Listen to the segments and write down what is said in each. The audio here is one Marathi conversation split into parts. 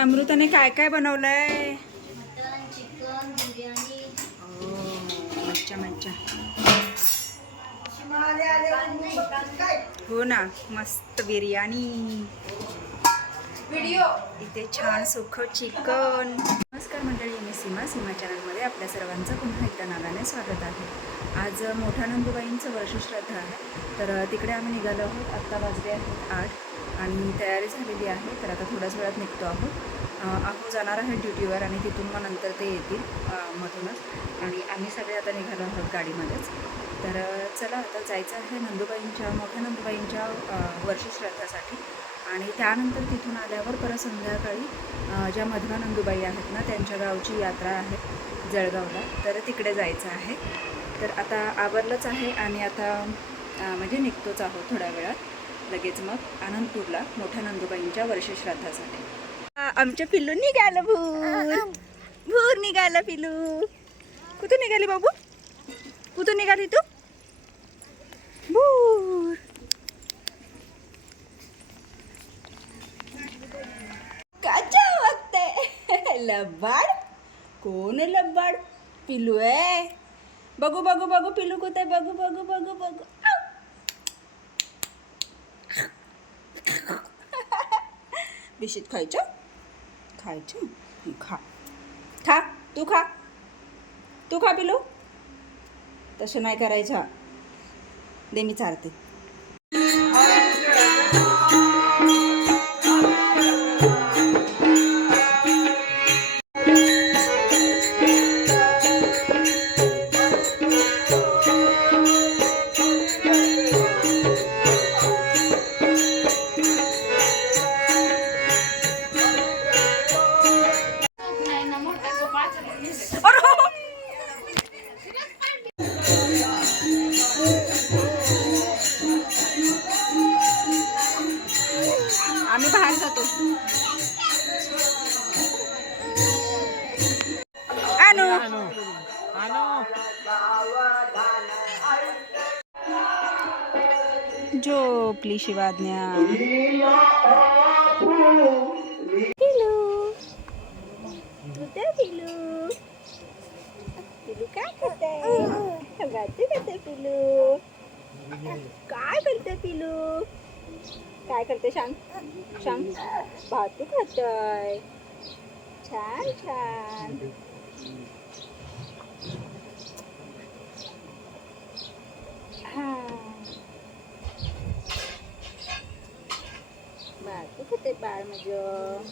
अमृताने काय काय बनवलंय? मटन चिकन बिर्याणी मच्छा मच्छा हो ना मस्त बिर्याणी. इथे छान सुख चिकन. नमस्कार मंडळी मी सीमा सीमा चॅनलमध्ये आपल्या सर्वांचं पुन्हा एकदा नागाने स्वागत आहे. आज मोठ्या नंदुबाईंचं वर्षश्रद्धा आहे. तर तिकडे आम्ही निघालो आहोत. आत्ता वाजले आहेत आठ. आणि तयारी झालेली आहे तर आता थोड्याच वेळात निघतो आहोत आहो जाणार आहे ड्युटीवर आणि तिथून मग नंतर ते येतील मधूनच. आणि आम्ही सगळे आता निघालो आहोत गाडीमध्येच. तर चला आता जायचं आहे नंदुबाईंच्या मोठ्या नंदुबाईंच्या अं, वर्षश्रद्धासाठी आणि त्यानंतर तिथून आल्यावर परत संध्याकाळी ज्या मधवा नंदुबाई आहेत ना त्यांच्या गावची यात्रा आहे जळगावला. तर तिकडे जायचं आहे. तर आता आवरलंच आहे आणि आता म्हणजे निघतोच आहोत थोड्या वेळात. लगेच मग आनंदपूरला मोठ्या नंदुबाईंच्या वर्षश्राद्धासाठी आमच्या पिल्लू निघालं भूर. भूर निघालं पिल्लू. कुठून निघाली बाबू? कुठून निघाली तू? भूर. काच्या बघते लब्बाड कोण लब्बाड पिलू आहे बघू बघू बघू पिलू कुठे? बघू बघू बघू बघू. बिशीत खायचं. खायचं खा. खा. तू खा. तू खा पिलू तसं नाही करायचं. दे मी चालते జోప్లి शिवाज्ञा. పిలు पिलू. काय करते? पिलू? काय करते पिलू? काय करते श्याम? श्याम भातू खात छान छान. ってばあまじょ。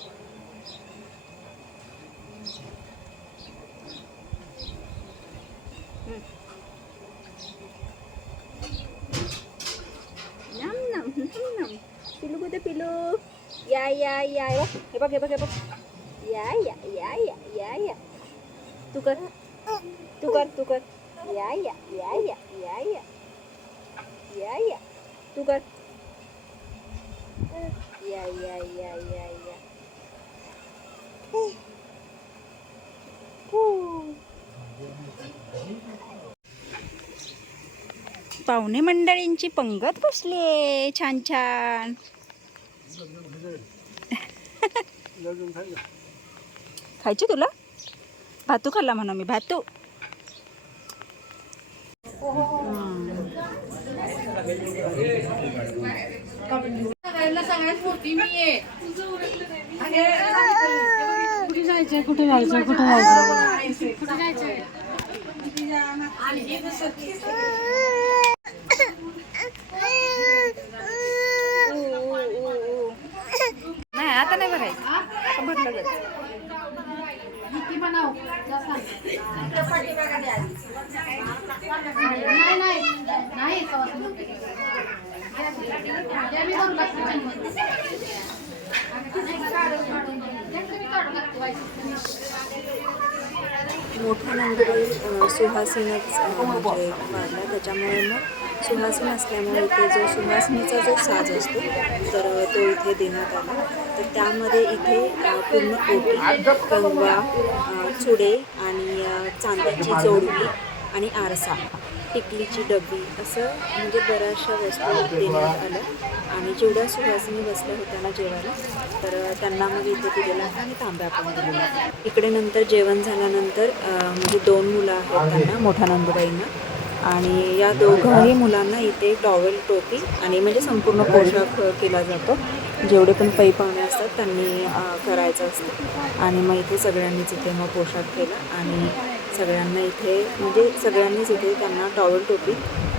Nam hmm. nam nam nam. Pilu ko pilu. Ya ya ya ya. Hepak hepak hepak. Ya ya ya ya ya ya. Tukar. Tukar tukar. Ya ya ya ya ya ya. Ya ya. Tukar iya iya iya iya, iya. pahunnya mandarinci penggat chan chan kaya cek dulu batu kalau mana mi batu. Hmm. सगळ्यात मोठी मी आहे कुठे जायचंय कुठे जायचंय कुठे जायचंय कुठे जायचंय नाही आता नाही भरायचं आता भरलं जायचं बनाव नाही नाही नाही द्या मोठ्या म्हणजे वाढला त्याच्यामुळे मग सुहासिन असल्यामुळे इथे जो सुहासिनीचा जो साज असतो तर तो इथे देण्यात आला. तर त्यामध्ये इथे पूर्ण ओटी कंगवा चुडे आणि चांद्याची चांदीची जोडवी आणि आरसा. टिकलीची डबी असं म्हणजे बऱ्याचशा वस्तू देण्यात आल्या आणि जेवढ्या सुहासिनी बसल्या होत्या ना जेवायला तर त्यांना मग इथे दिलेला आहे आणि तांब्या पण दिलेला इकडे नंतर जेवण झाल्यानंतर म्हणजे दोन मुलं आहेत त्यांना मोठ्या नंदुबाईंना. आणि या दोघांही मुलांना इथे टॉवेल टोपी आणि म्हणजे संपूर्ण पोशाख केला जातो. जेवढे पण पै पाहुणे असतात त्यांनी करायचं असतं. आणि मग इथे सगळ्यांनीच इथे मग पोशाख केला. आणि सगळ्यांना इथे म्हणजे सगळ्यांनीच इथे त्यांना टॉवेल टोपी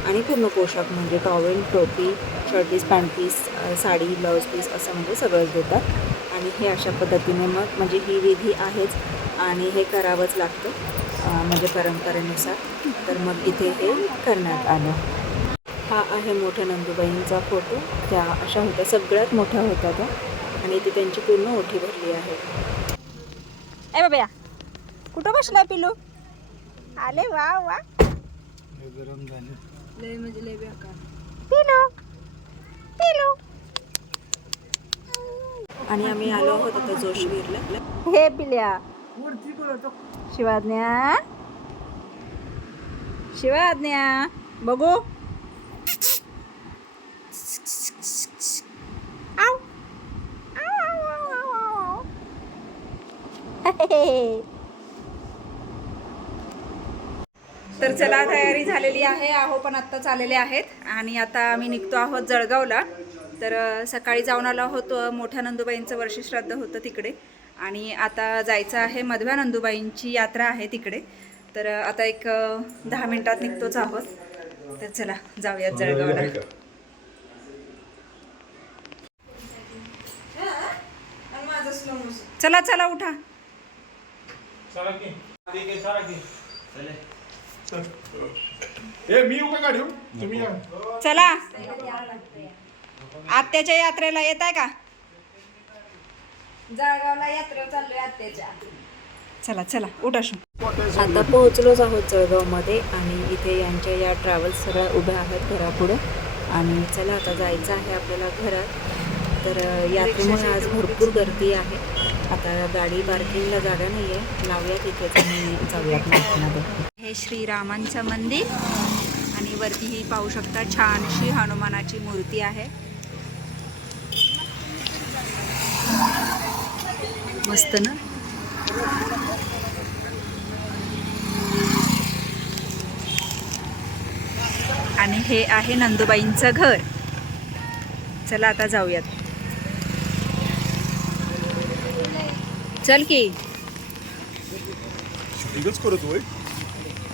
आणि पूर्ण पोशाख म्हणजे टॉवेल टोपी shirt piece pant piece sari blouse piece असं म्हणजे सगळंच देतात. आणि हे अशा पद्धतीने मग म्हणजे ही विधी आहेच आणि हे करावंच लागतं म्हणजे परंपरेनुसार. तर मग इथे हे करण्यात आलं. हा आहे मोठ्या नंदुबाईंचा फोटो. त्या अशा होत्या सगळ्यात मोठ्या होत्या त्या. आणि इथे त्यांची पूर्ण ओठी भरली आहे. ए बाबा कुठं बसला पिलू आले वा वा. लय म्हणजे लय बेकार. पिलू. पिलू. आणि आम्ही आलो आहोत आता जोशवीरला हे पिल्या. शिवाज्ञा. शिवाज्ञा बघू. आव. आव, आव, आव, आव, आव. तर चला तयारी झालेली आहे. आहो पण आत्ताच आलेले आहेत. आणि आता आम्ही निघतो आहोत जळगावला. तर सकाळी जाऊन आलो आहोत मोठ्या नंदुबाईंचं वर्षश्राद्ध होतं तिकडे. आणि आता जायचं आहे मधव्या नंदुबाईंची यात्रा आहे तिकडे. तर आता एक दहा मिनिटात निघतोच आहोत. तर चला जाऊयात जळगावला. चला चला उठा. ए मी उभं काढू तुम्ही या. चला. आत्याच्या यात्रेला येत आहे का? जळगावला यात्रेला चाललोय आत्याच्या. चला चला. उठा शू आता पोहोचलोच आहोत जळगावमध्ये आणि इथे यांच्या या ट्रॅव्हल्स सगळ्या उभ्या आहेत घरापुढं. आणि चला आता जायचं आहे आपल्याला घरात. तर अ, यात्रेमुळे आज भरपूर गर्दी आहे. आता गाडी पार्किंगला जागा नाही आहे लावूयात इथेच आणि जाऊयात हे श्रीरामांचं मंदिर. आणि वरती ही पाहू शकता छानशी हनुमानाची मूर्ती आहे. मस्त ना? आणि हे आहे नंदुबाईंचं घर. चला आता जाऊयात. चल की. करत होय?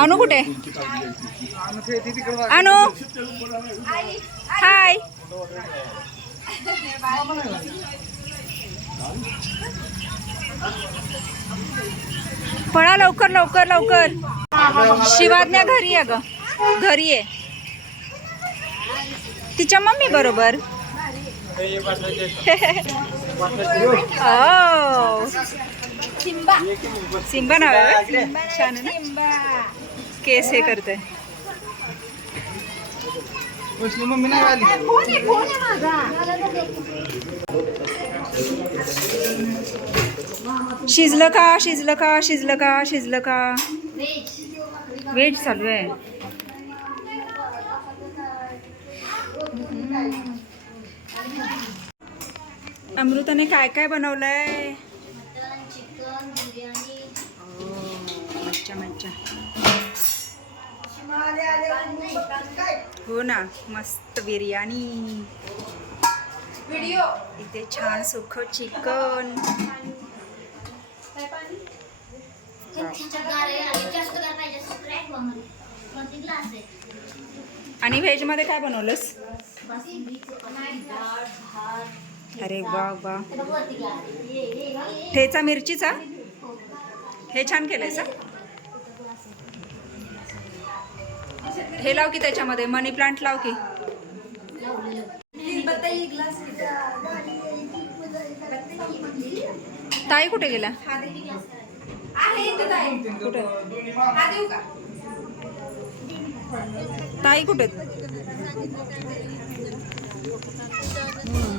अनु कुठे? अनु? हाय. पळा लवकर लवकर लवकर. शिवाज्ञा घरी आहे ग घरी आहे. तिच्या मम्मी बरोबर? ओ सिम्बा नाव आहे छान आहे ना? केस हे करते शिजलं का? शिजलं का? शिजलं का? शिजलं का? वेज चालू आहे. अमृताने काय काय बनवलंय? Mutton chicken biryani. मच्छा मच्छा हो ना मस्त बिर्याणी. इथे छान सुख चिकन. आणि व्हेजमध्ये काय बनवलंस? अरे वा वा. ठेचा मिरचीचा? हे छान केलंय सर हे लाव की त्याच्यामध्ये मनी प्लांट लाव की. ताई कुठे गेला कुठे? ताई कुठे?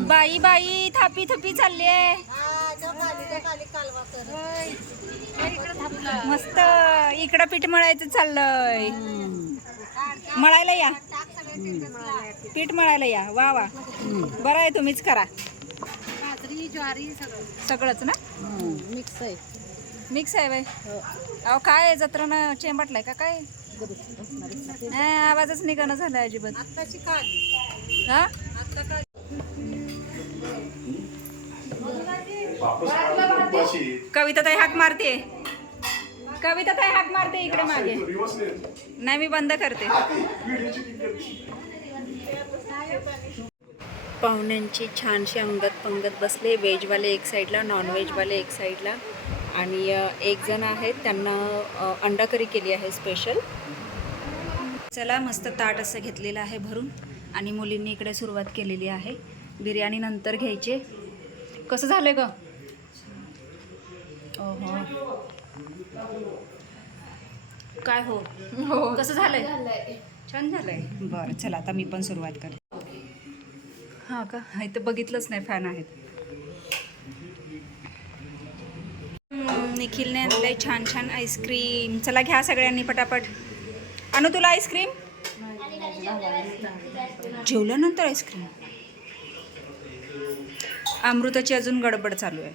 बाई बाई थापी थपी चालली आहे. मस्त इकडं पीठ मळायचं चाललंय. मळायला या. पीठ मळायला या. वा वा. बरं आहे तुम्हीच करा. सगळंच ना? मिक्स आहे मिक्स आहे बाई. अहो काय जत्रानं चेंबटलाय का काय? आवाजच निघणं झालाय अजिबात. हा? कविता ताई हाक मारते. कविता ताई हाक मारते इकडे मागे. नाही मी बंद करते. पाहुण्यांची छानशी अंगत पंगत बसले. व्हेजवाले एक साईडला नॉनव्हेजवाले एक साईडला. आणि एक जण आहेत त्यांना अंडा करी केली आहे स्पेशल चला मस्त ताट असं घेतलेलं आहे भरून. आणि मुलींनी इकडे सुरुवात केलेली आहे. बिर्याणी नंतर घ्यायचे. कसं झालं ग? ओहो. काय हो? कसं झालंय? छान झालंय. बरं चला आता मी पण सुरुवात करते. हां का? इथं बघितलंच नाही फॅन आहेत. निखिलने आणलंय छान छान आईस्क्रीम. चला घ्या सगळ्यांनी पटापट. आणू तुला आईस्क्रीम? जेवल्यानंतर आईस्क्रीम. अमृताची अजून गडबड चालू आहे.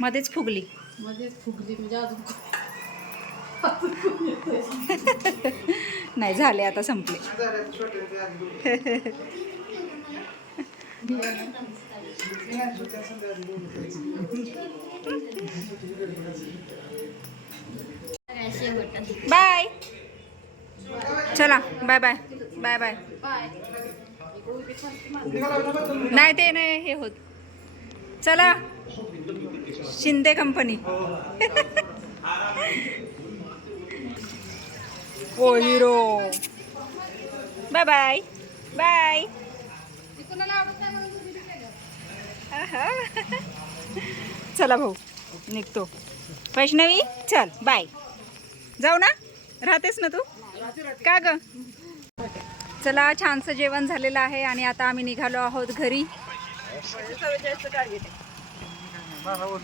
मध्येच फुगली. मध्येच फुगली म्हणजे अजून नाही झाले आता संपले. बाय. चला बाय बाय. Bye bye. नाही ते नाही हे होत. चला. शिंदे कंपनी. ओ हिरो. Bye bye. बाय. चला भाऊ निघतो. वैष्णवी चल बाय. जाऊ ना? राहतेस ना तू? का ग? चला छानसं जेवण झालेलं आहे आणि आता आम्ही निघालो आहोत घरी.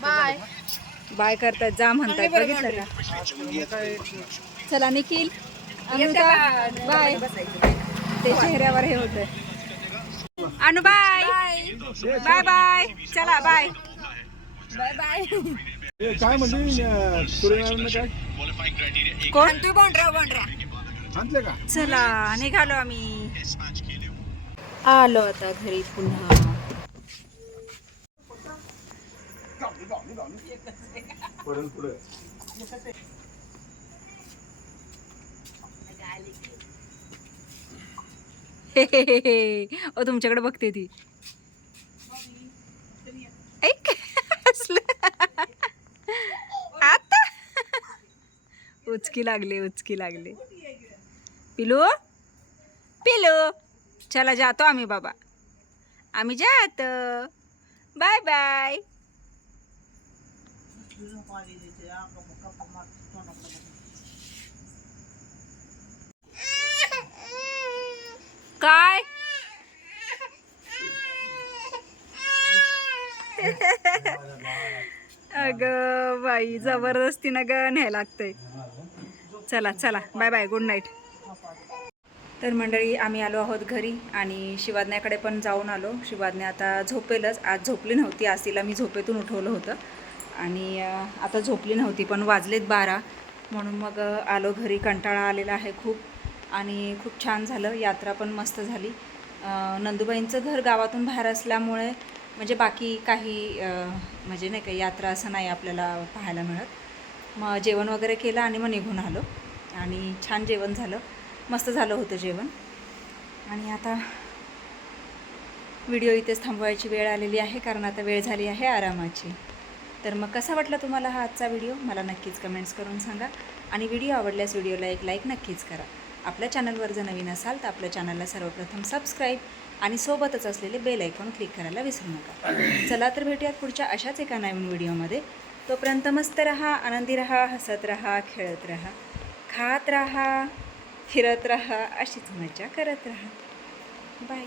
बाय. बाय करतात जा म्हणतात. बघितलं का? चला निखिल. बाय. ते चेहऱ्यावर हे होत अनु बाय. Bye bye. चला बाय. Bye bye. काय काय? कोण? तू बोंडरा बोंडरा. का? चला निघालो आम्ही. आलो आता घरी पुन्हा. पुढे ओ तुमच्याकडे बघते ती. ऐक आता. उचकी लागले उचकी लागले. पिलू पिलू. चला जातो आम्ही बाबा. आम्ही जातो. Bye bye. काय? अगं बाई जबरदस्तीनं ग न्याय लागतंय. चला चला. बाय बाय गुड नाईट तर मंडळी आम्ही आलो आहोत घरी आणि शिवाज्ञाकडे पण जाऊन आलो. शिवाज्ञा आता झोपेलच. आज झोपली नव्हती. आज तिला मी झोपेतून उठवलं होतं. आणि आता झोपली नव्हती पण वाजलेत बारा. म्हणून मग आलो घरी. कंटाळा आलेला आहे खूप. आणि खूप छान झालं. यात्रा पण मस्त झाली. नंदूबाईंचं नंदुबाईंचं घर गावातून बाहेर असल्यामुळे म्हणजे बाकी काही म्हणजे नाही का यात्रा असं नाही आपल्याला पाहायला मिळत. मग जेवण वगैरे केलं आणि मग निघून आलो. आणि छान जेवण झालं. मस्त झालं होतं जेवण. आणि आता व्हिडिओ इथेच थांबवायची वेळ आलेली आहे कारण आता वेळ झाली आहे आरामाची. तर मग कसा वाटला तुम्हाला हा आजचा व्हिडिओ? मला नक्कीच कमेंट्स करून सांगा. आणि व्हिडिओ आवडल्यास व्हिडिओला एक लाईक नक्कीच करा. आपल्या चॅनलवर जर नवीन असाल तर आपल्या चॅनलला सर्वप्रथम सबस्क्राईब आणि सोबतच असलेले बेल ऐकॉन क्लिक करायला विसरू नका. चला तर भेटूयात पुढच्या अशाच एका नवीन व्हिडिओमध्ये. तोपर्यंत मस्त रहा आनंदी रहा हसत रहा खेळत रहा खात रहा फिरत रहा अशीच मजा करत रहा. बाय